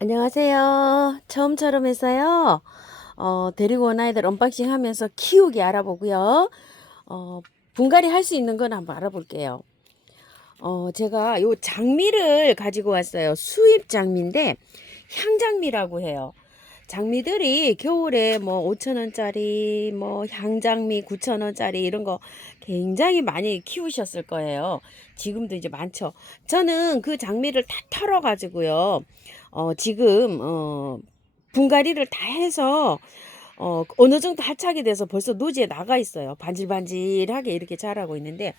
안녕하세요. 처음처럼 해서요. 데리고 온 아이들 언박싱 하면서 키우기 알아보고요. 분갈이 할 수 있는 건 한번 알아볼게요. 제가 요 장미를 가지고 왔어요. 수입 장미인데 향장미라고 해요. 장미들이 겨울에 뭐 5,000원짜리, 뭐 향장미 9,000원짜리 이런 거 굉장히 많이 키우셨을 거예요. 지금도 이제 많죠. 저는 그 장미를 다 털어 가지고요. 지금 분갈이를 다 해서 어느 정도 활착이 돼서 벌써 노지에 나가 있어요. 반질반질하게 이렇게 자라고 있는데,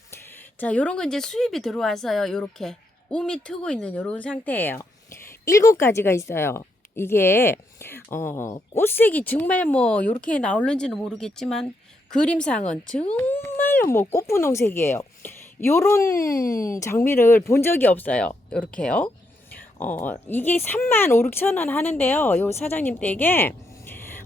자, 요런 거 이제 수입이 들어와서요. 요렇게 우미 트고 있는 요런 상태예요. 7가지가 있어요. 이게 꽃색이 정말 뭐 요렇게 나올는지는 모르겠지만 그림상은 정말로 뭐 꽃분홍색이에요. 요런 장미를 본 적이 없어요. 요렇게요. 이게 3만 5, 6천 원 하는데요. 요 사장님 댁에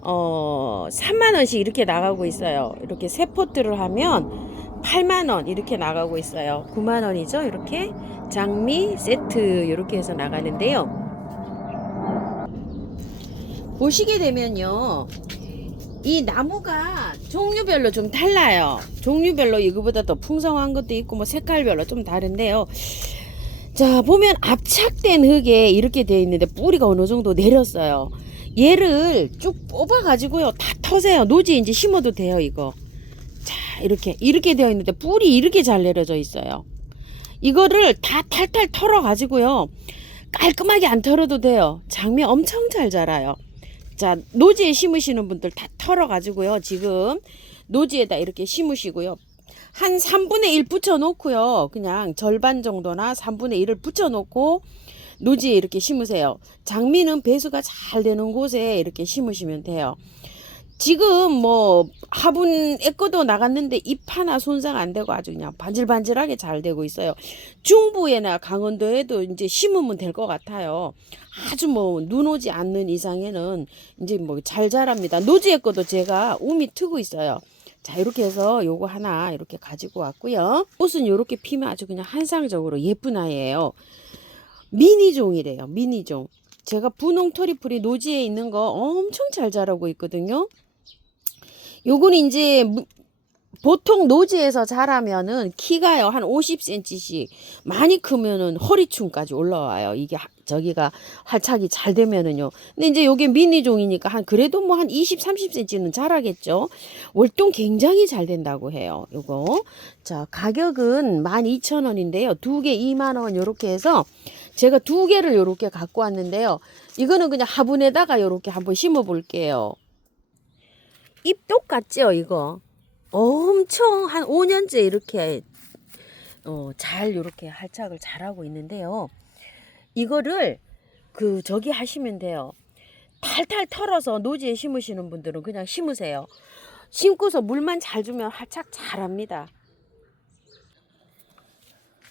3만 원씩 이렇게 나가고 있어요. 이렇게 세 포트를 하면 8만 원 이렇게 나가고 있어요. 9만 원이죠. 이렇게 장미 세트 이렇게 해서 나가는데요. 보시게 되면요. 이 나무가 종류별로 좀 달라요. 종류별로 이거보다 더 풍성한 것도 있고 뭐 색깔별로 좀 다른데요. 자, 보면 압착된 흙에 이렇게 되어 있는데 뿌리가 어느 정도 내렸어요. 얘를 쭉 뽑아 가지고요. 다 터세요. 노지에 이제 심어도 돼요, 이거. 자, 이렇게 되어 있는데 뿌리 이렇게 잘 내려져 있어요. 이거를 다 탈탈 털어 가지고요. 깔끔하게 안 털어도 돼요. 장미 엄청 잘 자라요. 자, 노지에 심으시는 분들 다 털어 가지고요. 지금 노지에다 이렇게 심으시고요. 한 3분의 1 붙여 놓고요. 그냥 절반 정도나 3분의 1을 붙여 놓고 노지에 이렇게 심으세요. 장미는 배수가 잘 되는 곳에 이렇게 심으시면 돼요. 지금 뭐 화분 애꺼도 나갔는데 잎 하나 손상 안 되고 아주 그냥 반질반질하게 잘 되고 있어요. 중부에나 강원도에도 이제 심으면 될 것 같아요. 아주 뭐 눈 오지 않는 이상에는 이제 뭐 잘 자랍니다. 노지에 거도 제가 우미 트고 있어요. 자, 이렇게 해서 요거 하나 이렇게 가지고 왔고요. 꽃은 요렇게 피면 아주 그냥 한상적으로 예쁜 아이예요. 미니종이래요. 미니종. 제가 분홍 토리풀이 노지에 있는 거 엄청 잘 자라고 있거든요. 요거는 이제 보통 노지에서 자라면은 키가요 한 50cm씩 많이 크면은 허리춤까지 올라와요. 이게 저기가 활착이 잘 되면은요. 근데 이제 요게 미니종이니까 한 그래도 뭐 한 20, 30cm는 자라겠죠. 월동 굉장히 잘 된다고 해요. 요거. 자, 가격은 12,000원인데요. 두 개 2만 원 요렇게 해서 제가 두 개를 요렇게 갖고 왔는데요. 이거는 그냥 화분에다가 요렇게 한번 심어 볼게요. 잎 똑같죠, 이거? 엄청 한 5년째 이렇게 잘 이렇게 활착을 잘하고 있는데요. 이거를 저기 하시면 돼요. 탈탈 털어서 노지에 심으시는 분들은 그냥 심으세요. 심고서 물만 잘 주면 활착 잘합니다.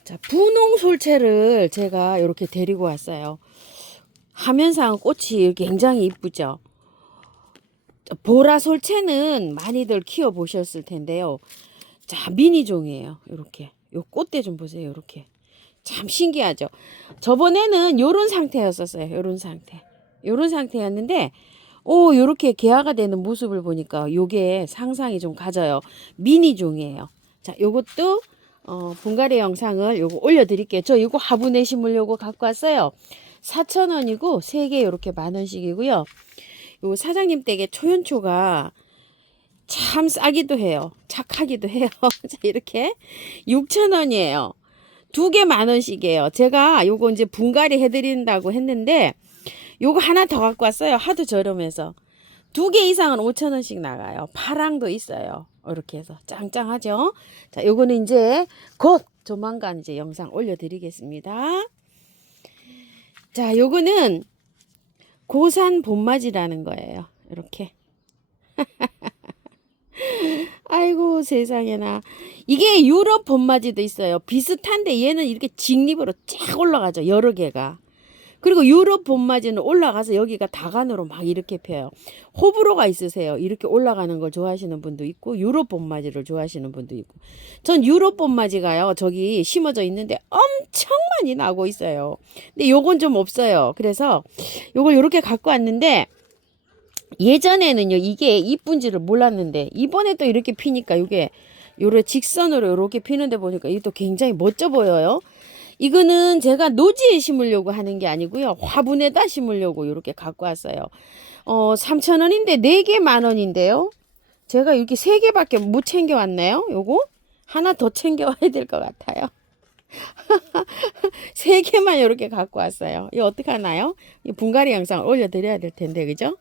자, 분홍 솔채를 제가 이렇게 데리고 왔어요. 화면상 꽃이 굉장히 이쁘죠. 보라 솔채는 많이들 키워 보셨을 텐데요. 자, 미니종이에요. 이렇게. 요 꽃대 좀 보세요. 이렇게. 참 신기하죠. 저번에는 요런 상태였었어요. 요런 상태. 요런 상태였는데 요렇게 개화가 되는 모습을 보니까 요게 상상이 좀 가져요. 미니종이에요. 자, 요것도 분갈이 영상을 요거 올려드릴게요. 저 요거 화분에 심으려고 갖고 왔어요. 4,000원이고 3개 요렇게 만원씩이고요. 요 사장님 댁에 초연초가 참 싸기도 해요. 착하기도 해요. 자, 이렇게 6,000원이에요. 두 개 만원씩이에요. 제가 요거 이제 분갈이 해드린다고 했는데 요거 하나 더 갖고 왔어요. 하도 저렴해서. 2개 이상은 5,000원씩 나가요. 파랑도 있어요. 이렇게 해서 짱짱하죠. 자, 요거는 이제 곧 조만간 이제 영상 올려드리겠습니다. 자, 요거는 고산 봄맞이라는 거예요. 이렇게. 아이고 세상에나. 이게 유럽 봄맞이도 있어요. 비슷한데 얘는 이렇게 직립으로 쫙 올라가죠. 여러 개가. 그리고 유럽 봄맞이는 올라가서 여기가 다간으로 막 이렇게 펴요. 호불호가 있으세요. 이렇게 올라가는 걸 좋아하시는 분도 있고 유럽 봄맞이를 좋아하시는 분도 있고. 전 유럽 봄맞이가요. 저기 심어져 있는데 엄청 많이 나고 있어요. 근데 요건 좀 없어요. 그래서 요걸 요렇게 갖고 왔는데 예전에는요 이게 이쁜지를 몰랐는데 이번에 또 이렇게 피니까 이게 요래 직선으로 요렇게 피는데 보니까 이게 또 굉장히 멋져 보여요. 이거는 제가 노지에 심으려고 하는 게 아니고요. 화분에다 심으려고 이렇게 갖고 왔어요. 3,000원인데 4개 10,000원인데요. 제가 이렇게 3개밖에 못 챙겨왔네요. 요거 하나 더 챙겨와야 될 것 같아요. 3개만 이렇게 갖고 왔어요. 이거 어떡하나요? 이 분갈이 영상을 올려드려야 될 텐데 그죠?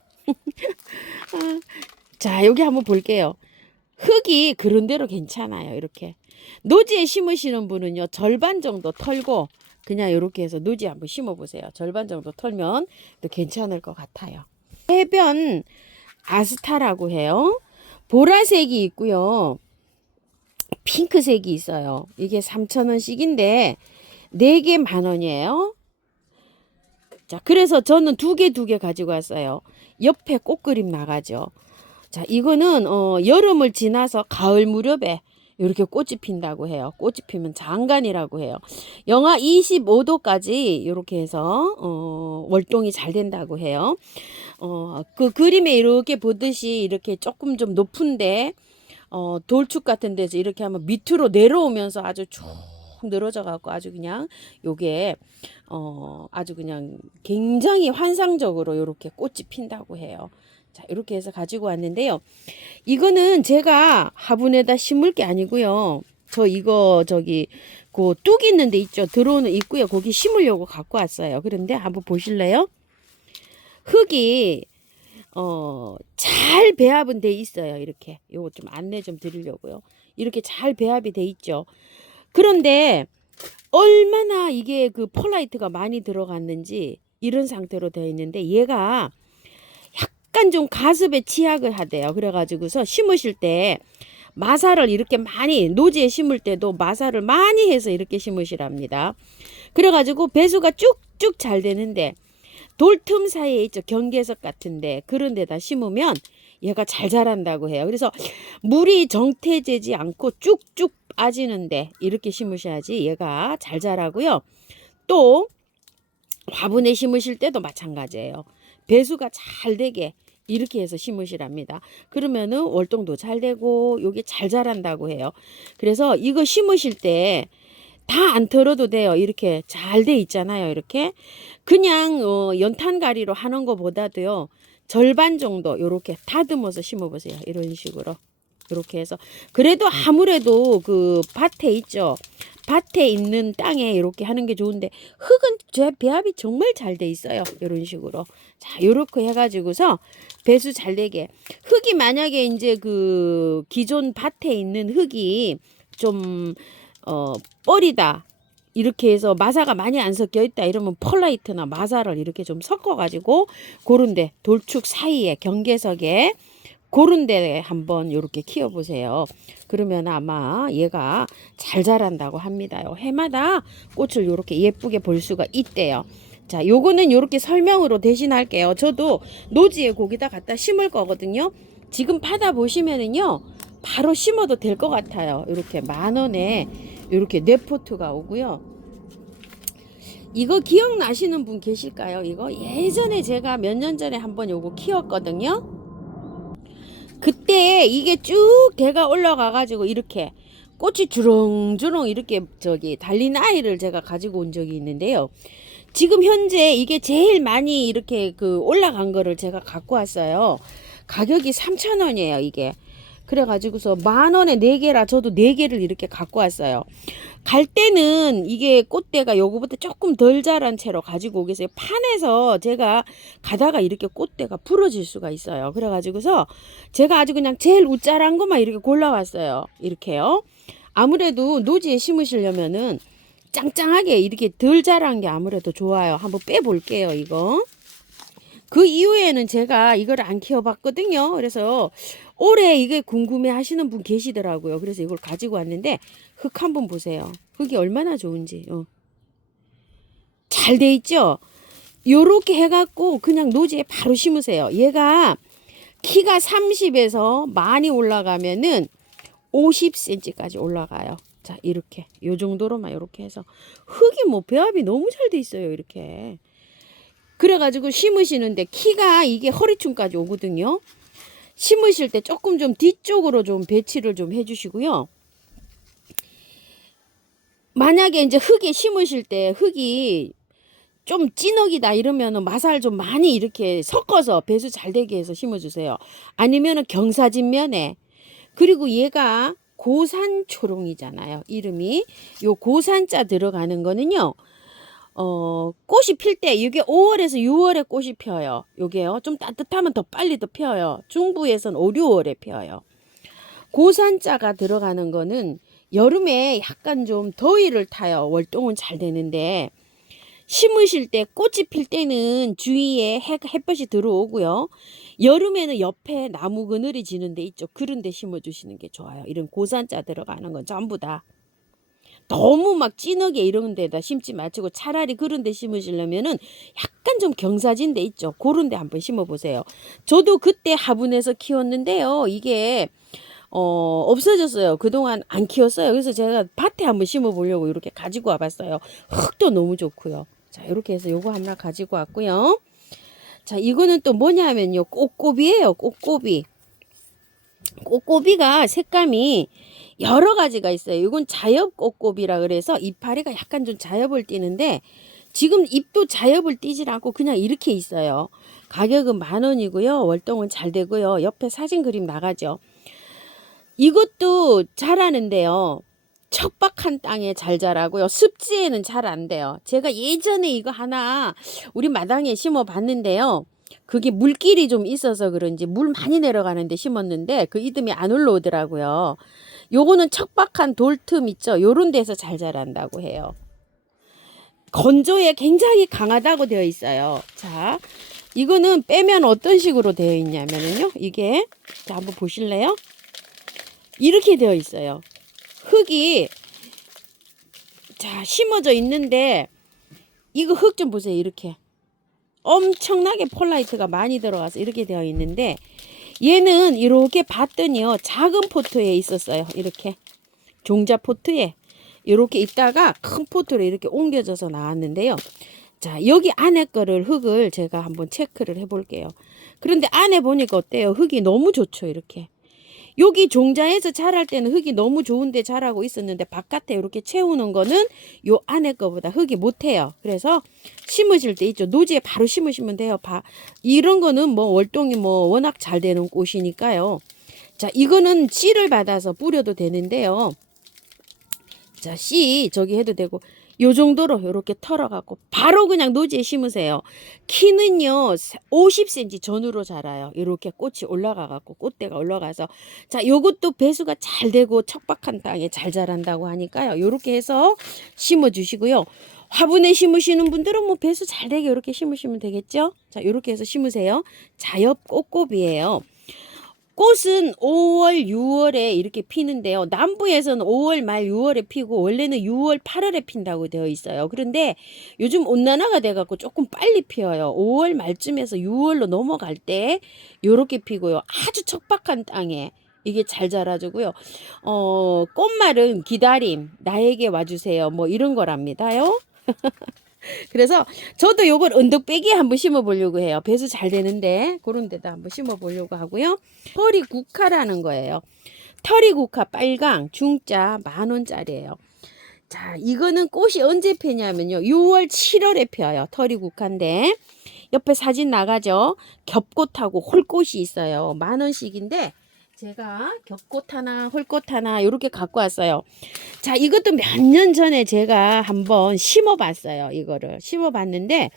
자 여기 한번 볼게요. 흙이 그런 대로 괜찮아요. 이렇게 노지에 심으시는 분은요 절반 정도 털고 그냥 이렇게 해서 노지에 한번 심어 보세요. 절반 정도 털면 또 괜찮을 것 같아요. 해변 아스타라고 해요. 보라색이 있고요 핑크색이 있어요. 이게 3,000원씩인데 4개 10,000원이에요. 자 그래서 저는 2개 가지고 왔어요. 옆에 꽃그림 나가죠. 자 이거는 여름을 지나서 가을 무렵에 이렇게 꽃이 핀다고 해요. 꽃이 피면 장간이라고 해요. 영하 25도까지 이렇게 해서 월동이 잘 된다고 해요. 그 그림에 이렇게 보듯이 이렇게 조금 좀 높은데 돌축 같은 데서 이렇게 하면 밑으로 내려오면서 아주 쭉 늘어져 갖고 아주 그냥 요게 아주 그냥 굉장히 환상적으로 이렇게 꽃이 핀다고 해요. 자 이렇게 해서 가지고 왔는데요. 이거는 제가 화분에다 심을 게 아니고요. 저 이거 저기 그 뚝 있는 데 있죠. 들어오는 입구에 거기 심으려고 갖고 왔어요. 그런데 한번 보실래요? 흙이 잘 배합은 돼 있어요. 이렇게 요거 좀 안내 좀 드리려고요. 이렇게 잘 배합이 돼 있죠. 그런데 얼마나 이게 그 펄라이트가 많이 들어갔는지 이런 상태로 되어 있는데 얘가 약간 좀 가습에 취약을 하대요. 그래가지고서 심으실 때 마사를 이렇게 많이 노지에 심을 때도 마사를 많이 해서 이렇게 심으시랍니다. 그래가지고 배수가 쭉쭉 잘 되는데 돌틈 사이에 있죠. 경계석 같은데 그런 데다 심으면 얘가 잘 자란다고 해요. 그래서 물이 정태되지 않고 쭉쭉 빠지는데 이렇게 심으셔야지 얘가 잘 자라고요. 또 화분에 심으실 때도 마찬가지예요. 배수가 잘 되게 이렇게 해서 심으시랍니다. 그러면은 월동도 잘 되고 요게 잘 자란다고 해요. 그래서 이거 심으실 때 다 안 털어도 돼요. 이렇게 잘 돼 있잖아요. 이렇게 그냥 연탄가리로 하는 것보다도요 절반 정도 요렇게 다듬어서 심어 보세요. 이런 식으로 이렇게 해서 그래도 아무래도 그 밭에 있죠. 밭에 있는 땅에 이렇게 하는 게 좋은데 흙은 제 배합이 정말 잘 돼 있어요. 이런 식으로 자 이렇게 해가지고서 배수 잘 되게 흙이 만약에 이제 그 기존 밭에 있는 흙이 좀 뻘이다 이렇게 해서 마사가 많이 안 섞여 있다 이러면 펄라이트나 마사를 이렇게 좀 섞어 가지고 그런데 돌축 사이에 경계석에 그런 데 한번 이렇게 키워 보세요. 그러면 아마 얘가 잘 자란다고 합니다요. 해마다 꽃을 이렇게 예쁘게 볼 수가 있대요. 자, 요거는 이렇게 설명으로 대신할게요. 저도 노지에 거기다 갖다 심을 거거든요. 지금 파다 보시면은요. 바로 심어도 될 것 같아요. 이렇게 10,000원에 이렇게 네포트가 오고요. 이거 기억나시는 분 계실까요? 이거 예전에 제가 몇 년 전에 한번 요거 키웠거든요. 그때 이게 쭉 대가 올라가 가지고 이렇게 꽃이 주렁주렁 이렇게 저기 달린 아이를 제가 가지고 온 적이 있는데요. 지금 현재 이게 제일 많이 이렇게 그 올라간 거를 제가 갖고 왔어요. 가격이 3,000원이에요, 이게. 그래가지고서 10,000원에 4개라 저도 4개를 이렇게 갖고 왔어요. 갈 때는 이게 꽃대가 요거보다 조금 덜 자란 채로 가지고 오겠어요. 판에서 제가 가다가 이렇게 꽃대가 부러질 수가 있어요. 그래가지고서 제가 아주 그냥 제일 우짜란 것만 이렇게 골라왔어요. 이렇게요. 아무래도 노지에 심으시려면은 짱짱하게 이렇게 덜 자란 게 아무래도 좋아요. 한번 빼볼게요, 이거. 그 이후에는 제가 이걸 안 키워봤거든요. 그래서 올해 이게 궁금해 하시는 분 계시더라고요. 그래서 이걸 가지고 왔는데 흙 한번 보세요. 흙이 얼마나 좋은지. 잘 돼 있죠? 요렇게 해갖고 그냥 노지에 바로 심으세요. 얘가 키가 30에서 많이 올라가면은 50cm까지 올라가요. 자, 이렇게 요 정도로만 이렇게 해서 흙이 뭐 배합이 너무 잘 돼 있어요. 이렇게 그래가지고 심으시는데 키가 이게 허리춤까지 오거든요. 심으실 때 조금 좀 뒤쪽으로 좀 배치를 좀 해주시고요. 만약에 이제 흙에 심으실 때 흙이 좀 찐흙이다 이러면은 마살 좀 많이 이렇게 섞어서 배수 잘 되게 해서 심어주세요. 아니면은 경사진면에. 그리고 얘가 고산초롱이잖아요. 이름이 요 고산자 들어가는 거는요. 꽃이 필 때 이게 5월에서 6월에 꽃이 펴요. 요게요. 좀 따뜻하면 더 빨리 더 펴요. 중부에서는 5, 6월에 펴요. 고산자가 들어가는 거는 여름에 약간 좀 더위를 타요. 월동은 잘 되는데 심으실 때 꽃이 필 때는 주위에 햇볕이 들어오고요. 여름에는 옆에 나무 그늘이 지는 데 있죠. 그런 데 심어주시는 게 좋아요. 이런 고산자 들어가는 건 전부 다. 너무 막 진하게 이런 데다 심지 마시고 차라리 그런 데 심으시려면은 약간 좀 경사진 데 있죠. 그런 데 한번 심어보세요. 저도 그때 화분에서 키웠는데요. 이게 없어졌어요. 그동안 안 키웠어요. 그래서 제가 밭에 한번 심어보려고 이렇게 가지고 와봤어요. 흙도 너무 좋고요. 자, 이렇게 해서 요거 하나 가지고 왔고요. 자, 이거는 또 뭐냐면요. 꽃고비예요. 꽃고비. 꽃고비가 색감이 여러 가지가 있어요. 이건 자엽 꽃고비라 그래서 이파리가 약간 좀 자엽을 띠는데 지금 잎도 자엽을 띠질 않고 그냥 이렇게 있어요. 가격은 10,000원이고요. 월동은 잘 되고요. 옆에 사진 그림 나가죠. 이것도 자라는데요. 척박한 땅에 잘 자라고요. 습지에는 잘 안 돼요. 제가 예전에 이거 하나 우리 마당에 심어 봤는데요. 그게 물길이 좀 있어서 그런지 물 많이 내려가는데 심었는데 그 이듬이 안 올라오더라고요. 요거는 척박한 돌틈 있죠. 요런 데서 잘 자란다고 해요. 건조에 굉장히 강하다고 되어 있어요. 자, 이거는 빼면 어떤 식으로 되어 있냐면요. 이게 자, 한번 보실래요? 이렇게 되어 있어요. 흙이 자 심어져 있는데 이거 흙 좀 보세요. 이렇게 엄청나게 폴라이트가 많이 들어가서 이렇게 되어 있는데 얘는 이렇게 봤더니요 작은 포트에 있었어요. 이렇게 종자 포트에 이렇게 있다가 큰 포트로 이렇게 옮겨져서 나왔는데요. 자, 여기 안에 거를 흙을 제가 한번 체크를 해 볼게요. 그런데 안에 보니까 어때요? 흙이 너무 좋죠. 이렇게 여기 종자에서 자랄 때는 흙이 너무 좋은데 자라고 있었는데 바깥에 이렇게 채우는 거는 요 안에 거보다 흙이 못해요. 그래서 심으실 때 있죠. 노지에 바로 심으시면 돼요. 이런 거는 뭐 월동이 뭐 워낙 잘 되는 꽃이니까요. 자, 이거는 씨를 받아서 뿌려도 되는데요. 자, 씨 저기 해도 되고 요 정도로 이렇게 털어갖고 바로 그냥 노지에 심으세요. 키는요 50cm 전후로 자라요. 이렇게 꽃이 올라가갖고 꽃대가 올라가서 자, 요것도 배수가 잘 되고 척박한 땅에 잘 자란다고 하니까요. 요렇게 해서 심어주시고요. 화분에 심으시는 분들은 뭐 배수 잘 되게 이렇게 심으시면 되겠죠. 자, 요렇게 해서 심으세요. 자엽 꽃고비예요. 꽃은 5월, 6월에 이렇게 피는데요. 남부에서는 5월 말 6월에 피고 원래는 6월, 8월에 핀다고 되어 있어요. 그런데 요즘 온난화가 돼갖고 조금 빨리 피어요. 5월 말쯤에서 6월로 넘어갈 때 요렇게 피고요. 아주 척박한 땅에 이게 잘 자라주고요. 꽃말은 기다림, 나에게 와주세요. 뭐 이런 거랍니다요. 그래서 저도 요걸 언덕배기에 한번 심어 보려고 해요. 배수 잘 되는데 그런 데다 한번 심어 보려고 하고요. 털이 국화라는 거예요. 털이 국화 빨강 중자 10,000원짜리예요. 자, 이거는 꽃이 언제 피냐면요. 6월 7월에 펴요. 털이 국화인데 옆에 사진 나가죠. 겹꽃하고 홀꽃이 있어요. 10,000원씩인데 제가 겹꽃 하나 홀꽃 하나 이렇게 갖고 왔어요. 자, 이것도 몇 년 전에 제가 한번 심어봤어요. 이거를 심어봤는데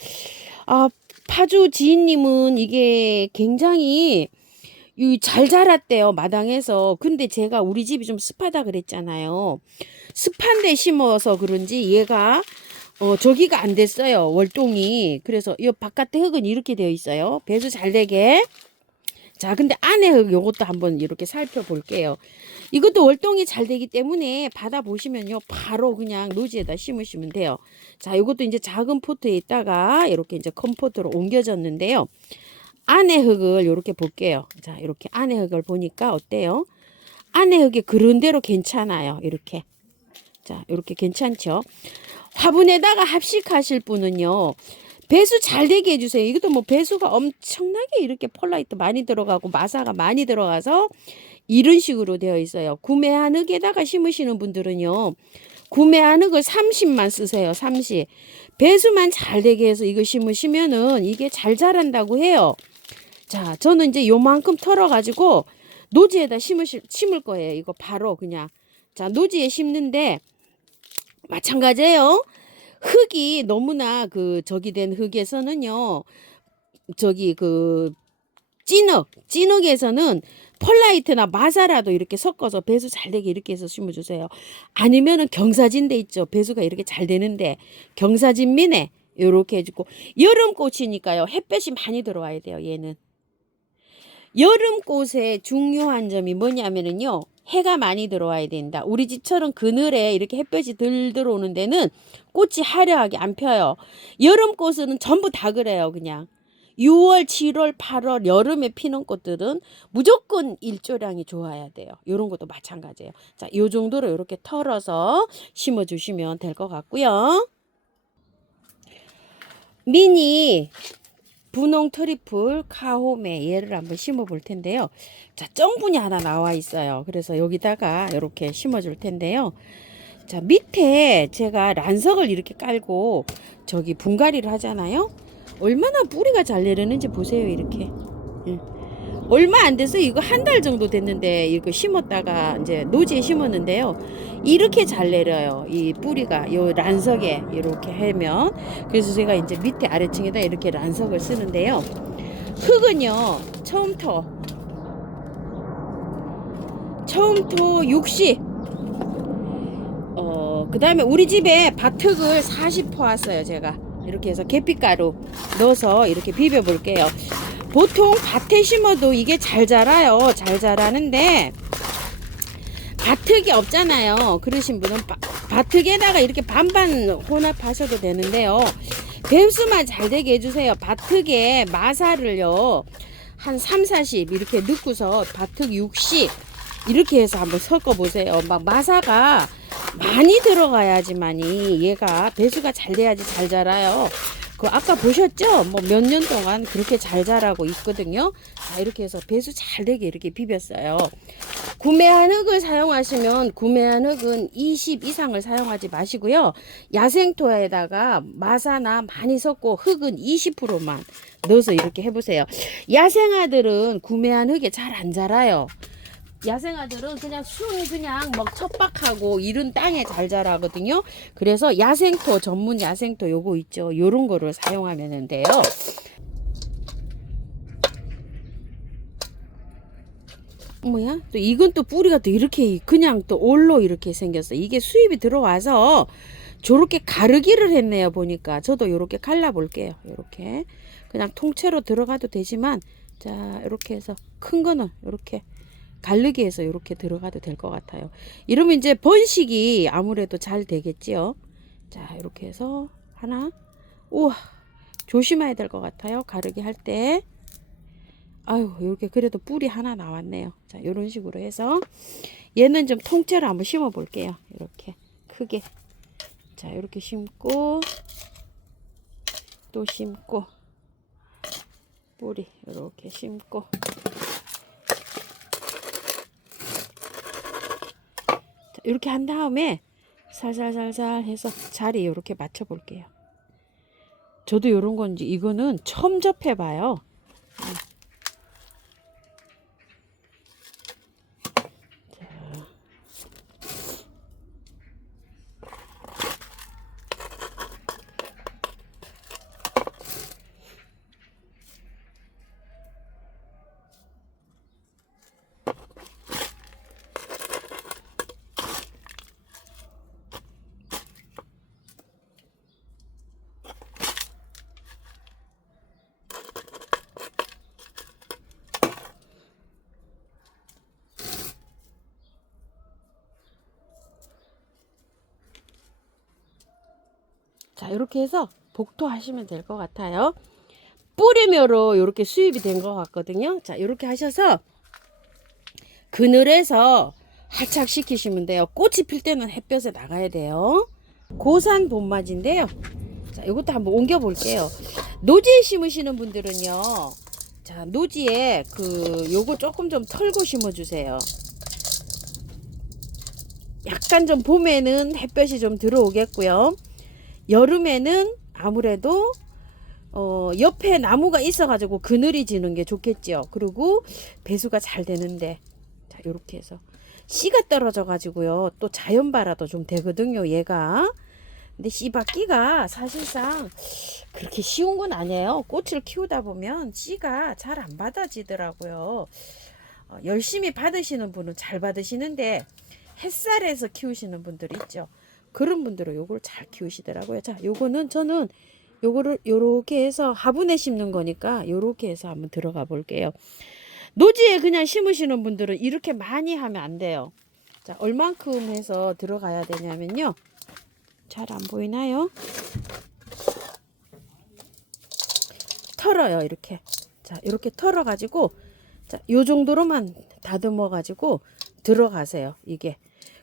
파주 지인님은 이게 굉장히 잘 자랐대요. 마당에서. 근데 제가 우리 집이 좀 습하다 그랬잖아요. 습한 데 심어서 그런지 얘가 저기가 안 됐어요. 월동이. 그래서 이 바깥에 흙은 이렇게 되어 있어요. 배수 잘 되게. 자, 근데 안에 흙 요것도 한번 이렇게 살펴볼게요. 이것도 월동이 잘 되기 때문에 받아 보시면요, 바로 그냥 노지에다 심으시면 돼요. 자, 요것도 이제 작은 포트에 있다가 이렇게 이제 큰 포트로 옮겨졌는데요. 안에 흙을 이렇게 볼게요. 자, 이렇게 안에 흙을 보니까 어때요? 안에 흙이 그런대로 괜찮아요. 이렇게. 자, 이렇게 괜찮죠? 화분에다가 합식하실 분은요, 배수 잘 되게 해주세요. 이것도 뭐 배수가 엄청나게 이렇게 폴라이트 많이 들어가고 마사가 많이 들어가서 이런 식으로 되어 있어요. 구매한 흙에다가 심으시는 분들은요, 구매한 흙을 30만 쓰세요. 30. 배수만 잘 되게 해서 이거 심으시면은 이게 잘 자란다고 해요. 자, 저는 이제 요만큼 털어가지고 노지에다 심을 거예요. 이거 바로 그냥. 자, 노지에 심는데 마찬가지예요. 흙이 너무나 저기 된 흙에서는요, 저기 찐흙에서는 펄라이트나 마사라도 이렇게 섞어서 배수 잘 되게 이렇게 해서 심어주세요. 아니면은 경사진데 있죠. 배수가 이렇게 잘 되는데 경사진미네 요렇게 해주고, 여름꽃이니까요, 햇볕이 많이 들어와야 돼요. 얘는 여름꽃의 중요한 점이 뭐냐면은요, 해가 많이 들어와야 된다. 우리 집처럼 그늘에 이렇게 햇볕이 들 들어오는 데는 꽃이 화려하게 안 펴요. 여름꽃은 전부 다 그래요. 그냥 6월, 7월, 8월 여름에 피는 꽃들은 무조건 일조량이 좋아야 돼요. 이런 것도 마찬가지예요. 자, 요 정도로 이렇게 털어서 심어주시면 될 것 같고요. 미니 분홍 트리플 카호메 얘를 한번 심어 볼 텐데요. 자, 정분이 하나 나와 있어요. 그래서 여기다가 이렇게 심어 줄 텐데요. 자, 밑에 제가 란석을 이렇게 깔고 저기 분갈이를 하잖아요. 얼마나 뿌리가 잘 내리는지 보세요. 이렇게. 얼마 안 돼서 이거 한 달 정도 됐는데 이거 심었다가 이제 노지에 심었는데요. 이렇게 잘 내려요. 이 뿌리가 요 란석에 이렇게 하면. 그래서 제가 이제 밑에 아래층에다 이렇게 란석을 쓰는데요. 흙은요, 처음토 60. 그 다음에 우리 집에 밭흙을 40포 왔어요. 제가 이렇게 해서 계피가루 넣어서 이렇게 비벼 볼게요. 보통 밭에 심어도 이게 잘 자라요. 잘 자라는데 밭흙이 없잖아요. 그러신 분은 밭흙에다가 이렇게 반반 혼합하셔도 되는데요. 배수만 잘 되게 해주세요. 밭흙에 마사를요, 한 3, 40 이렇게 넣고서 밭흙 60 이렇게 해서 한번 섞어 보세요. 막 마사가 많이 들어가야지만이 얘가 배수가 잘 돼야지 잘 자라요. 아까 보셨죠? 뭐 몇 년 동안 그렇게 잘 자라고 있거든요. 자, 이렇게 해서 배수 잘 되게 이렇게 비볐어요. 구매한 흙을 사용하시면 구매한 흙은 20 이상을 사용하지 마시고요. 야생토에다가 마사나 많이 섞고 흙은 20%만 넣어서 이렇게 해보세요. 야생아들은 구매한 흙에 잘 안 자라요. 야생아들은 그냥 그냥 막 척박하고 이런 땅에 잘 자라거든요. 그래서 야생토, 전문 야생토 요거 있죠. 요런 거를 사용하면 돼요. 뭐야? 또 이건 또 뿌리가 또 이렇게 그냥 또 올로 이렇게 생겼어. 이게 수입이 들어와서 저렇게 가르기를 했네요. 보니까 저도 요렇게 갈라 볼게요. 요렇게 그냥 통째로 들어가도 되지만, 자, 이렇게 해서 큰 거는 이렇게 갈르기 해서 이렇게 들어가도 될 것 같아요. 이러면 이제 번식이 아무래도 잘 되겠지요. 자, 이렇게 해서 하나. 우와, 조심해야 될 것 같아요. 가르기 할 때. 아유, 이렇게 그래도 뿌리 하나 나왔네요. 자, 이런 식으로 해서 얘는 좀 통째로 한번 심어 볼게요. 이렇게 크게. 자, 이렇게 심고 또 심고 뿌리 이렇게 심고. 이렇게 한 다음에 살살살살 해서 자리 이렇게 맞춰 볼게요. 저도 이런 건지 이거는 처음 접해봐요. 자, 이렇게 해서 복토하시면 될 것 같아요. 뿌리묘로 이렇게 수입이 된 것 같거든요. 자, 이렇게 하셔서 그늘에서 활착시키시면 돼요. 꽃이 필 때는 햇볕에 나가야 돼요. 고산 봄맞이인데요. 자, 이것도 한번 옮겨 볼게요. 노지에 심으시는 분들은요. 자, 노지에 요거 조금 좀 털고 심어 주세요. 약간 좀 봄에는 햇볕이 좀 들어오겠고요. 여름에는 아무래도 옆에 나무가 있어가지고 그늘이 지는 게 좋겠죠. 그리고 배수가 잘 되는데, 자, 요렇게 해서 씨가 떨어져 가지고요. 또 자연발화도 좀 되거든요, 얘가. 근데 씨 받기가 사실상 그렇게 쉬운 건 아니에요. 꽃을 키우다 보면 씨가 잘 안 받아지더라고요. 열심히 받으시는 분은 잘 받으시는데 햇살에서 키우시는 분들 있죠. 그런 분들은 요걸 잘 키우시더라고요. 자, 요거는 저는 요거를 요렇게 해서 화분에 심는 거니까 요렇게 해서 한번 들어가 볼게요. 노지에 그냥 심으시는 분들은 이렇게 많이 하면 안 돼요. 자, 얼만큼 해서 들어가야 되냐면요. 잘 안 보이나요? 털어요, 이렇게. 자, 이렇게 털어 가지고, 자, 요 정도로만 다듬어 가지고 들어가세요. 이게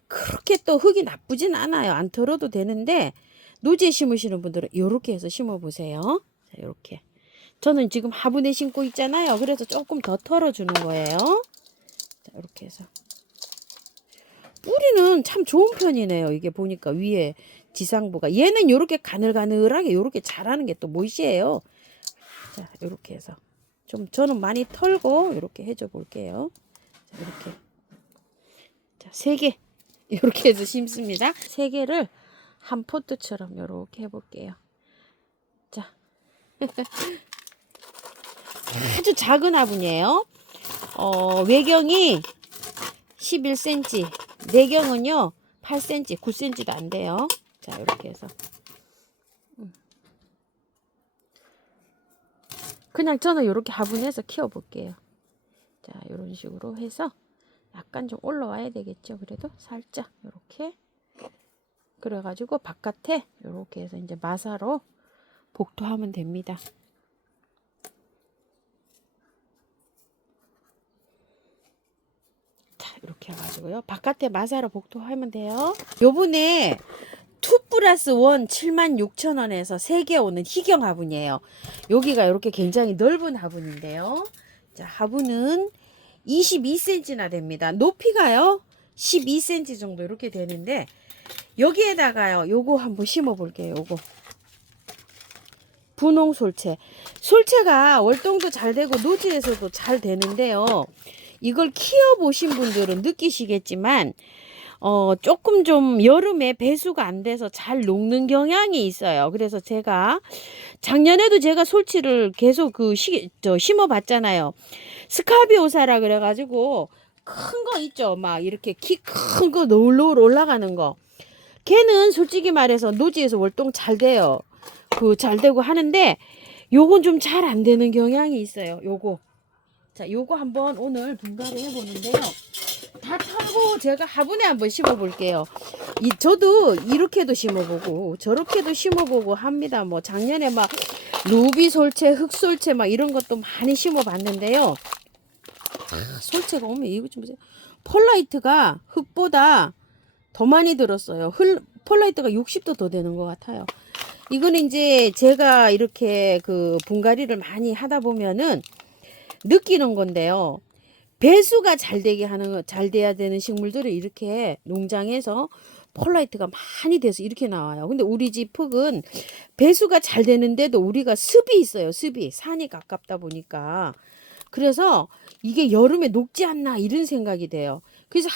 그렇게 또 흙이 나쁘진 않아요. 안 털어도 되는데 노지에 심으시는 분들은 이렇게 해서 심어 보세요. 자, 이렇게. 저는 지금 화분에 심고 있잖아요. 그래서 조금 더 털어 주는 거예요. 자, 이렇게 해서. 뿌리는 참 좋은 편이네요. 이게 보니까 위에 지상부가. 얘는 이렇게 가늘가늘하게 이렇게 자라는 게 또 멋이에요. 자, 이렇게 해서 좀 저는 많이 털고 이렇게 해줘 볼게요. 자, 이렇게. 자, 3개 이렇게 해서 심습니다. 3개를 한 포트처럼 이렇게 해볼게요. 자, 아주 작은 화분이에요. 외경이 11cm, 내경은요 8cm, 9cm도 안 돼요. 자, 이렇게 해서 그냥 저는 이렇게 화분에서 키워볼게요. 자, 이런 식으로 해서 약간 좀 올라와야 되겠죠. 그래도 살짝 이렇게 그래가지고 바깥에 이렇게 해서 이제 마사로 복토하면 됩니다. 자, 이렇게 해가지고요. 바깥에 마사로 복토하면 돼요. 요번에 2+1 76,000원에서 3개 오는 희경 화분이에요. 여기가 이렇게 굉장히 넓은 화분인데요. 자, 화분은 22cm나 됩니다. 높이가요 12cm 정도 이렇게 되는데 여기에다가요 요거 한번 심어 볼게요. 요거 분홍 솔채. 솔채가 월동도 잘 되고 노지에서도 잘 되는데요. 이걸 키워 보신 분들은 느끼시겠지만 조금 좀 여름에 배수가 안 돼서 잘 녹는 경향이 있어요. 그래서 제가 작년에도 제가 솔치를 계속 심어 봤잖아요. 스카비오사라 그래가지고 큰 거 있죠. 막 이렇게 키 큰 거 노을노을 올라가는 거. 걔는 솔직히 말해서 노지에서 월동 잘 돼요. 잘 되고 하는데 요건 좀 잘 안 되는 경향이 있어요. 요거. 자, 요거 한번 오늘 분갈이 해보는데요. 다 털고 제가 화분에 한번 심어볼게요. 저도 이렇게도 심어보고 저렇게도 심어보고 합니다. 뭐 작년에 막 루비 솔채, 흑 솔채 막 이런 것도 많이 심어봤는데요. 솔채가 오면 이거 좀 보세요. 폴라이트가 흙보다 더 많이 들었어요. 폴라이트가 60도 더 되는 것 같아요. 이거는 이제 제가 이렇게 분갈이를 많이 하다 보면은 느끼는 건데요. 배수가 잘 되게 잘 돼야 되는 식물들을 이렇게 농장에서 폴라이트가 많이 돼서 이렇게 나와요. 근데 우리 집 흙은 배수가 잘 되는데도 우리가 습이 있어요. 습이. 산이 가깝다 보니까. 그래서 이게 여름에 녹지 않나 이런 생각이 돼요. 그래서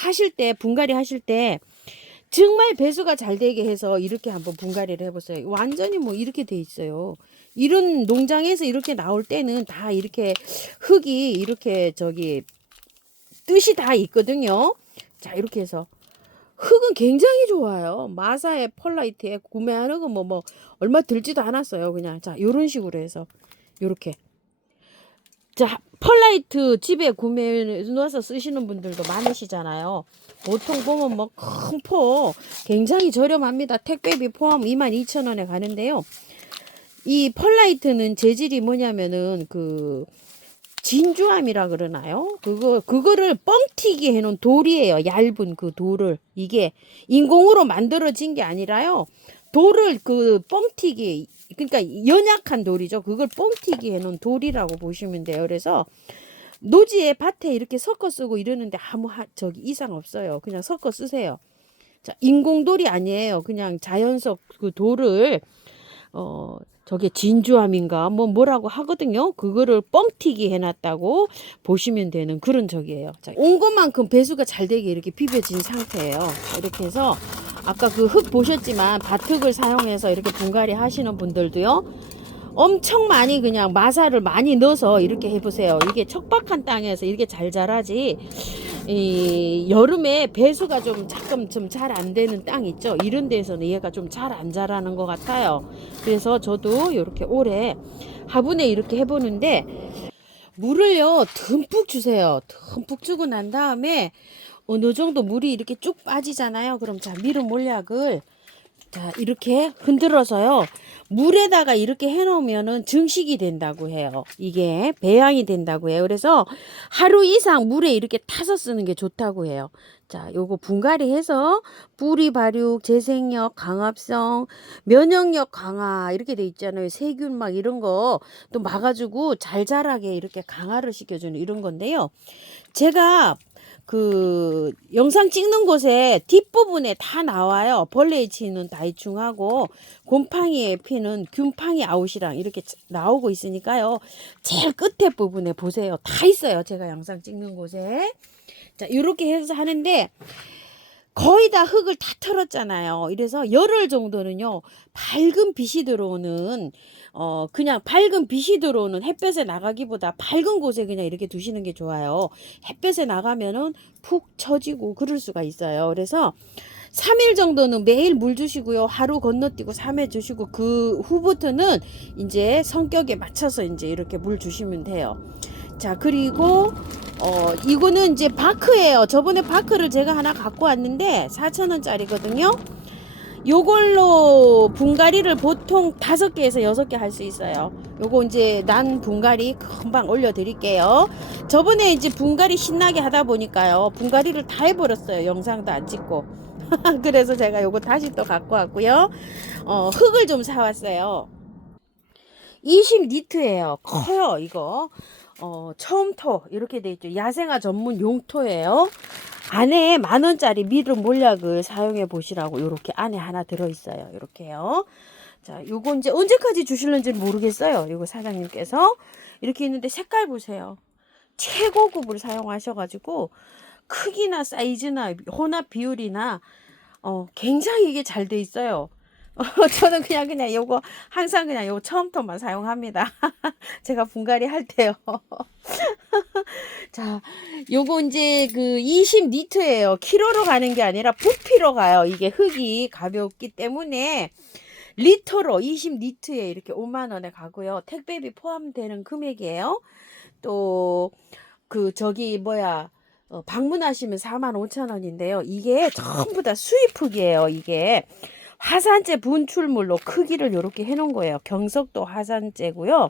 분갈이 하실 때 정말 배수가 잘 되게 해서 이렇게 한번 분갈이를 해보세요. 완전히 뭐 이렇게 돼 있어요. 이런 농장에서 이렇게 나올 때는 다 이렇게 흙이 이렇게 뜻이 다 있거든요. 자, 이렇게 해서 흙은 굉장히 좋아요. 마사의 폴라이트에 구매하는 건 뭐 얼마 들지도 않았어요. 그냥 자, 요런 식으로 해서 요렇게 자, 펄라이트 집에 구매해 놓아서 쓰시는 분들도 많으시잖아요. 보통 보면 뭐 큰 포 굉장히 저렴합니다. 택배비 포함 22,000원에 가는데요. 이 펄라이트는 재질이 뭐냐면은 그 진주암이라 그러나요? 그거를 뻥튀기 해놓은 돌이에요. 얇은 그 돌을. 이게 인공으로 만들어진 게 아니라요. 돌을 그 뻥튀기, 그러니까 연약한 돌이죠. 그걸 뻥튀기 해놓은 돌이라고 보시면 돼요. 그래서 노지에 밭에 이렇게 섞어 쓰고 이러는데 아무 저기 이상 없어요. 그냥 섞어 쓰세요. 자, 인공돌이 아니에요. 그냥 자연석 그 돌을 저게 진주암인가 뭐라고 하거든요. 그거를 뻥튀기 해놨다고 보시면 되는 그런 적이에요. 자, 온 것만큼 배수가 잘 되게 이렇게 비벼진 상태예요. 이렇게 해서 아까 그 흙 보셨지만 밭흙을 사용해서 이렇게 분갈이 하시는 분들도요. 엄청 많이 그냥 마사를 많이 넣어서 이렇게 해보세요. 이게 척박한 땅에서 이렇게 잘 자라지. 이 여름에 배수가 좀 잠깐 좀 잘 안 되는 땅 있죠. 이런 데서는 얘가 좀 잘 안 자라는 것 같아요. 그래서 저도 이렇게 올해 화분에 이렇게 해보는데 물을요 듬뿍 주세요. 듬뿍 주고 난 다음에 어느 정도 물이 이렇게 쭉 빠지잖아요. 그럼 자, 미름 몰약을 자, 이렇게 흔들어서요. 물에다가 이렇게 해놓으면은 증식이 된다고 해요. 이게 배양이 된다고 해요. 그래서 하루 이상 물에 이렇게 타서 쓰는 게 좋다고 해요. 자, 요거 분갈이 해서 뿌리 발육, 재생력, 강압성, 면역력 강화 이렇게 돼 있잖아요. 세균 막 이런 거 또 막아주고 잘 자라게 이렇게 강화를 시켜주는 이런 건데요. 제가 그 영상 찍는 곳에 뒷부분에 다 나와요. 벌레의 치는 다이충하고 곰팡이의 피는 균팡이 아웃이랑 이렇게 나오고 있으니까요. 제일 끝에 부분에 보세요. 다 있어요. 제가 영상 찍는 곳에. 자, 이렇게 해서 하는데 거의 다 흙을 다 털었잖아요. 이래서 열흘 정도는요, 밝은 빛이 들어오는, 그냥 밝은 빛이 들어오는 햇볕에 나가기보다 밝은 곳에 그냥 이렇게 두시는 게 좋아요. 햇볕에 나가면은 푹 처지고 그럴 수가 있어요. 그래서 3일 정도는 매일 물 주시고요. 하루 건너뛰고 3회 주시고 그 후부터는 이제 성격에 맞춰서 이제 이렇게 물 주시면 돼요. 자, 그리고 이거는 이제 바크예요. 저번에 바크를 제가 하나 갖고 왔는데 4,000원짜리거든요. 요걸로 분갈이를 보통 5개에서 6개 할 수 있어요. 요거 이제 난 분갈이 금방 올려 드릴게요. 저번에 이제 분갈이 신나게 하다 보니까요. 분갈이를 다 해버렸어요. 영상도 안 찍고. 그래서 제가 요거 다시 또 갖고 왔고요. 흙을 좀 사왔어요. 20니트예요. 커요, 이거. 처음토 이렇게 돼 있죠. 야생화 전문 용토예요. 안에 10,000원짜리 미름 몰약을 사용해 보시라고 요렇게 안에 하나 들어 있어요. 요렇게요. 자, 요거 이제 언제까지 주실는지 모르겠어요. 요거 사장님께서 이렇게 있는데 색깔 보세요. 최고급을 사용하셔가지고 크기나 사이즈나 혼합 비율이나 굉장히 이게 잘 돼 있어요. 저는 그냥 요거 항상 그냥 요거 처음부터만 사용합니다. 제가 분갈이 할 때요. 자, 요거 이제 그 20니트예요. 키로로 가는 게 아니라 부피로 가요. 이게 흙이 가볍기 때문에 리터로 20니트에 이렇게 5만 원에 가고요. 택배비 포함되는 금액이에요. 또 그 저기 뭐야 방문하시면 45,000원인데요. 이게 전부 다 수입 흙이에요. 이게 화산재 분출물로 크기를 이렇게 해놓은 거예요. 경석도 화산재고요.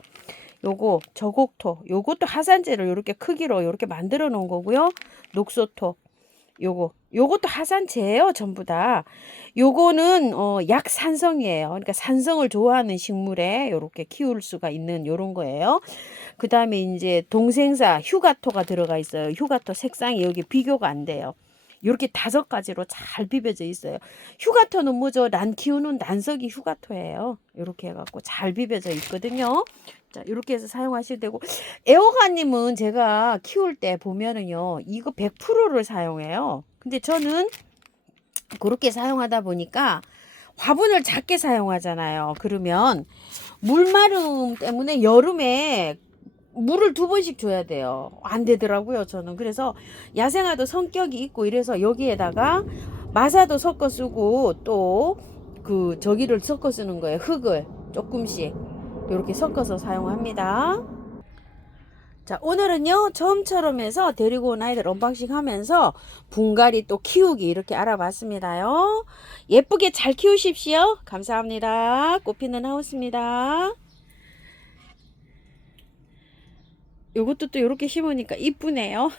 요거 저곡토, 요것도 화산재를 이렇게 크기로 이렇게 만들어 놓은 거고요. 녹소토, 요것도 화산재예요. 전부 다. 요거는 약산성이에요. 그러니까 산성을 좋아하는 식물에 이렇게 키울 수가 있는 요런 거예요. 그 다음에 이제 동생사 휴가토가 들어가 있어요. 휴가토 색상이 여기 비교가 안 돼요. 이렇게 5가지로 잘 비벼져 있어요. 휴가토는 뭐죠? 난 키우는 난석이 휴가토예요. 이렇게 해갖고 잘 비벼져 있거든요. 자, 이렇게 해서 사용하셔도 되고, 애호가님은 제가 키울 때 보면은요, 이거 100%를 사용해요. 근데 저는 그렇게 사용하다 보니까 화분을 작게 사용하잖아요. 그러면 물마름 때문에 여름에 물을 2번씩 줘야 돼요. 안 되더라고요, 저는. 그래서 야생화도 성격이 있고 이래서 여기에다가 마사도 섞어 쓰고 또 그 저기를 섞어 쓰는 거예요. 흙을 조금씩 이렇게 섞어서 사용합니다. 자, 오늘은요, 처음처럼 해서 데리고 온 아이들 언박싱 하면서 분갈이 또 키우기 이렇게 알아봤습니다요. 예쁘게 잘 키우십시오. 감사합니다. 꽃피는 하우스입니다. 요것도 또 이렇게 심으니까 이쁘네요.